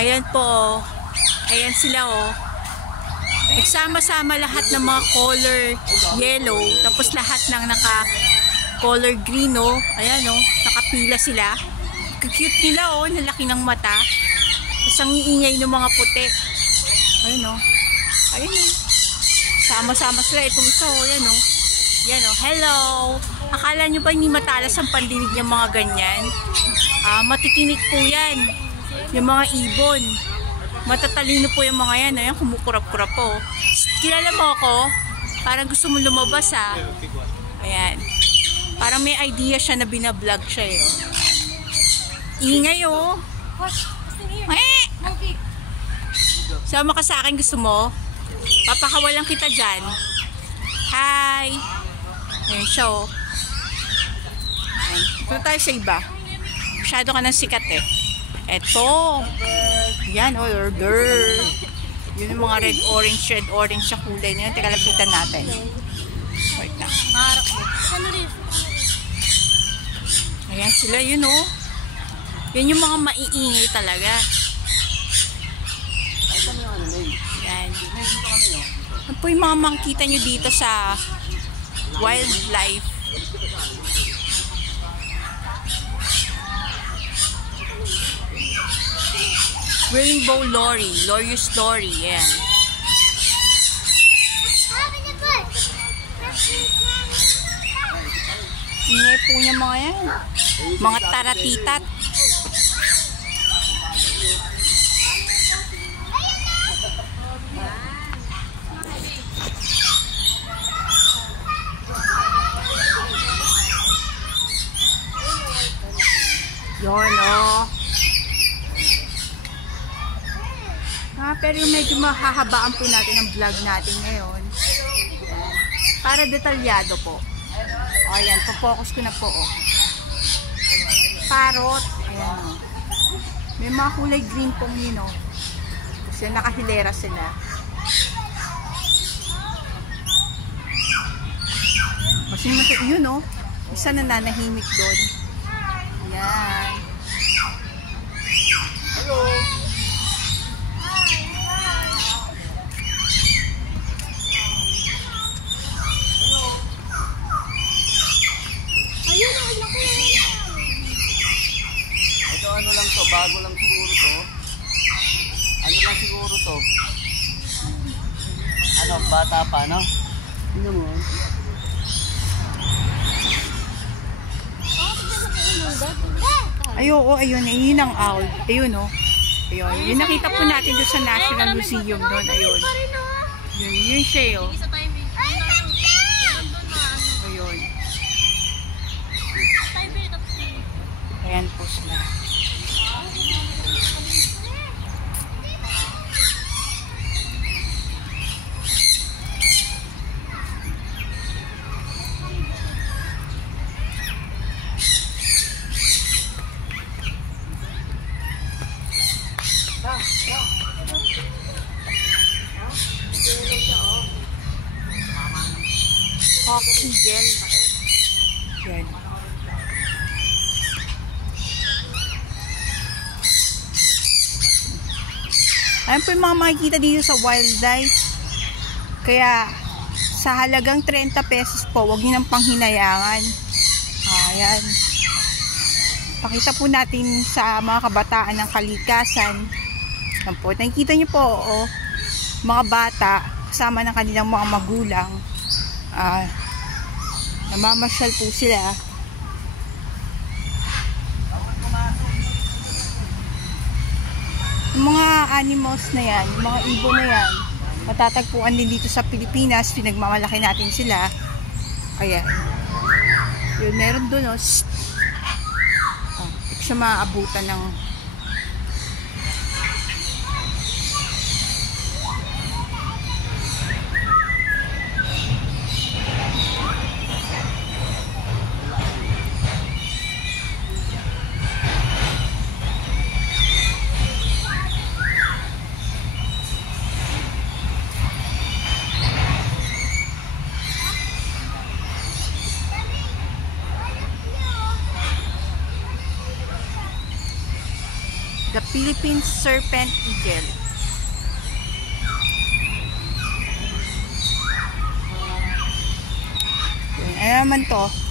Ayan po, oh. Ayan sila, oh. Nagsama-sama lahat ng mga color yellow, tapos lahat ng naka-color green, oh. Ayan, oh. Nakapila sila. Cute nila, oh. Nalaki ng mata. Tapos ang iingay ng mga puti. Ayan, oh. Ayan, oh. Sama-sama sila. Itong isa, oh. Ayan, oh. Yan, oh. Hello! Akala nyo ba hindi matalas ang pandinig ng mga ganyan? Matikinik po yan. Yung mga ibon. Matatalino po yung mga yan. Ayan, kumukurap-kurap po. Kilala mo ako? Parang gusto mo lumabas, ha? Ayan. Parang may idea siya na binablog siya, eh. Ingay, oh. Sama ka sa akin, gusto mo? Papakawalan kita dyan. Hi! Ayan siya, oh. Ayan. Ito tayo sa iba. Masyado ka ng sikat, eh. Eto. Yan, oh, order. Yun yung mga red-orange siya kulay na yun. Teka, lapitan natin. Wait na. Ayan sila, yun, oh. Yan yung mga maiingay talaga. Yan. Ano po yung mga makikita nyo dito sa wildlife? Rainbow Lori Story, yan. Ingay po niya mga yan. Mga taratitat. Yun, oh. Pero medyo mahahabaan po natin ang vlog natin ngayon. Para detalyado po. O, ayan. Focus ko na po, oh. Parrot. Ayan, oh. May mga kulay green pong yun, oh. Kasi nakahilera sila. Kasi yun, oh. Isa na nanahimik doon. Ayan. Hello. Ano lang to, bago lang siguro to. Ano lang siguro to. Ano, bata pa, no? Tingnan mo. Ayun, oh, ayun, ayun ang owl. Ayun, oh. Ayun, yun nakita po natin doon sa National Museum doon. Ayun. Yun siya, oh. Ayun. Ayan po sila. Hawk eagle. Yan. Ayan po yung mga makikita dito sa wildlife. Kaya sa halagang 30 pesos po, huwag nyo nang panghinayangan. Ayan. Pakita po natin sa mga kabataan ng kalikasan. Ayan po. Nakikita nyo po, oh, mga bata kasama ng kanilang mga magulang. Namamasyal po sila. Yung mga animals na yan, yung mga ibon na yan, matatagpuan din dito sa Pilipinas. Pinagmamalaki natin sila. Ayan. Yun, meron doon, oh. Hindi siya maaabutan ng Philippine Serpent Eagle. Ayan naman to.